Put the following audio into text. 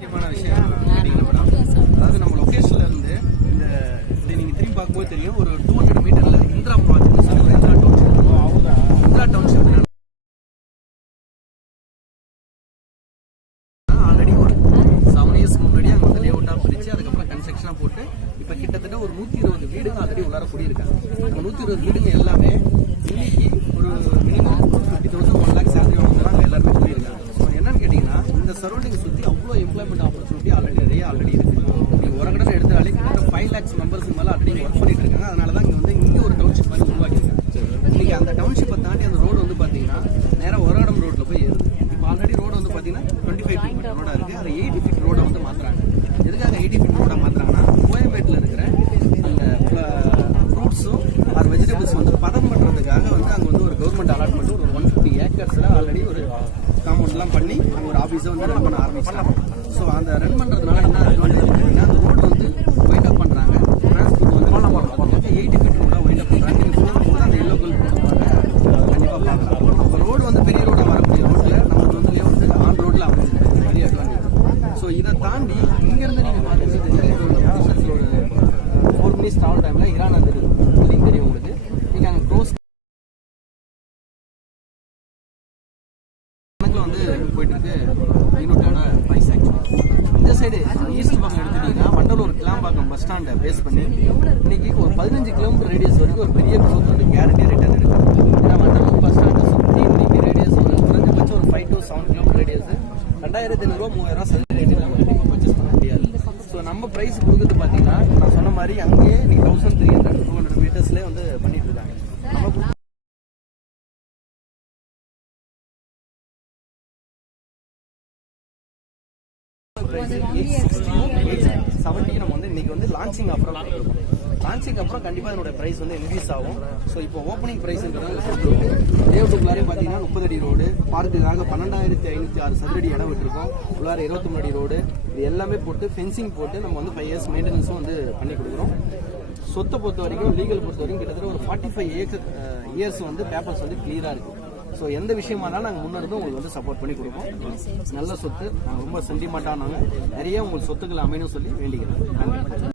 முக்கியமான விஷயம் கேட்டீங்கன்னா மேடம், அதாவது நம்ம லொகேஷன்ல இருந்து இந்த நீங்க திரும்பி பார்க்கும்போது தெரியும், ஒரு 200 மீட்டர்ல இந்திரா ப்ராஜெக்ட் சொல்லுவாங்க. இந்திரா டவுன்ஷிப் ஆல்ரெடி ஒரு 7 இயர்ஸ் முன்னாடி அங்கே வந்து லே அவுட்டாக பிரிச்சு அதுக்கப்புறம் கன்ஸ்ட்ரக்ஷனாக போட்டு இப்போ கிட்டத்தட்ட ஒரு 120 வீடுங்க ஆல்ரெடி உள்ளார குடியிருக்காங்க. அந்த 120 வீடுங்க எல்லாமே இன்னைக்கு ஒரு மினிமம் 50,000 1 lakh சேலரி வாங்குறாங்க, எல்லாருமே குடியிருக்காங்க. ஸோ என்னன்னு கேட்டீங்கன்னா, இந்த சரௌண்டிங் சுற்றி அவ்வளோ எம்ப்ளாய்மெண்ட் ஆப்பர்ச்சுனிட்டி ஆல்ரெடி இருக்கு. நீங்கள் ஒரு கடனை எடுத்தாலே கிட்டத்தட்ட 5 lakhs மெம்பர்ஸ்க்கு மேலே ஆல்ரெடி ஒர்க் பண்ணிட்டு இருக்காங்க. அதனால தான் இங்கே ஒரு டவுன்ஷிப் மாதிரி உருவாக்கிருக்காங்க. இன்னைக்கு அந்த டவுன்ஷிப்பை தாண்டி அந்த ரோடு வந்து பார்த்தீங்கன்னா நேராக ஒரகடம் ரோட்டில் போய் ஏறுது. இப்போ ஆல்ரெடி ரோடு வந்து பார்த்தீங்கன்னா 25 feet ரோடாக இருக்குது. அதை 80 feet ரோடை வந்து மாற்றுறாங்க. எதுக்காக 80 feet ரோடாக மாற்றுறாங்கன்னா, கோயம்பேட்டில் இருக்கிற அந்த ஃப்ரூட்ஸும் ஆர் வெஜிடபிள்ஸ் வந்து பதம் பண்ணுறதுக்காக வந்து அங்கே வந்து ஒரு கவர்மெண்ட் அலாட்மெண்ட் ஒரு 150 ஏக்கர்ஸில் ஆல்ரெடி ஒரு காம்பவுண்ட்லாம் பண்ணி அங்கே ஒரு ஆஃபீஸை வந்து ரன் பண்ண ஆரம்பிச்சிட்டாங்க. ஸோ அந்த ரன் பண்ணுறதுனால என்ன அட்வான்டேஜ் இருக்குன்னா, அந்த ரோடு வந்து வைண்ட் அப் பண்ணுறாங்க. டிரான்ஸ்போர்ட் வந்து 80 feet ரோடாக வைண்ட் அப் பண்ணுறாங்க. நீங்கள் போகும்போது அந்த எல்லோ கல் கண்டிப்பாக பார்க்கலாம். இப்போ ரோடு வந்து பெரிய ரோடாக வரக்கூடிய ரோட்டில் நமக்கு வந்து லேஅவுட் ஆன் ரோட்டில் அமைச்சிருக்கு, பெரிய அட்வான்டேஜ். ஸோ இதை தாண்டி இங்கேருந்து நீங்கள் பார்க்குறது ஒரு 4 minutes ட்ராவல் டைமில் ஹிரானந்த் பில்டிங் தெரியும் உங்களுக்கு. நீங்கள் அங்கே க்ரோஸ் கணக்கில் வந்து போயிட்டு இருக்கு யூனிட்டோட ப்ரைஸ். ஆக்சுவலி இந்த சைடு ஈஸ்ட் பக்கம் எடுத்துட்டீங்கன்னா வண்டலூர் கிளாம்பாக்கம் பஸ் ஸ்டாண்டை பேஸ் பண்ணி இன்னைக்கு ஒரு 15 கிலோமீட்டர் ரேடியஸ் வரைக்கும் ஒரு பெரிய க்ரோத் வந்து கேரண்டி ரிட்டர்ன் இருக்கு. ஏன்னா வண்டலூர் பஸ் ஸ்டாண்டை சுற்றி இன்னைக்கு ரேடியஸ் ஒரு குறைஞ்சபட்சம் ஒரு 5 to 7 கிலோமீட்டர் ரேடியஸ் 2500 3,000 சதுர ரேட்டு நம்ம கண்டிப்பாக பர்ச்சேஸ் பண்ண முடியாது. ஸோ நம்ம ப்ரைஸ் கொடுக்குறது பார்த்தீங்கன்னா நான் சொன்ன மாதிரி அங்கேயே நீங்கள் 1300 200 மீட்டர்ஸ்லேயே வந்து பண்ணிட்டு இருக்காங்க. நம்ம 870 நம்ம வந்து இன்னைக்கு வந்து லான்ச்சிங் அப்புறம் லான்ச்சிங் அப்புறம் கண்டிப்பாக இதோட பிரைஸ் வந்து இன்க்ரீஸ் ஆகும். ஸோ இப்போ ஓப்பனிங் பிரைஸ்ன்றதால லேஅவுட்டுக்குள்ளாரே பார்த்தீங்கன்னா 30 அடி ரோடு, பார்க்குக்காக 12,506 சதுரடி இடம் விட்டுருக்கோம். உள்ளார 23 அடி ரோடு, இது எல்லாமே போட்டு ஃபென்சிங் போட்டு நம்ம வந்து 5 years மெயின்டெனன்ஸும் வந்து பண்ணி கொடுக்குறோம். சொத்தை பொறுத்த வரைக்கும் லீகல் பொறுத்த வரைக்கும் கிட்டத்தட்ட ஒரு 45 years வந்து பேப்பர்ஸ் வந்து கிளியராக இருக்குது. ஸோ எந்த விஷயமானாலும் நாங்கள் முன்னெடுத்து உங்களுக்கு வந்து சப்போர்ட் பண்ணி கொடுப்போம். நல்ல சொத்து, நாங்கள் ரொம்ப சென்டிமெண்ட்டானாங்க, நிறைய உங்களுக்கு சொத்துக்களை அமையணும் சொல்லி வேண்டிக்கிறோம். நன்றி.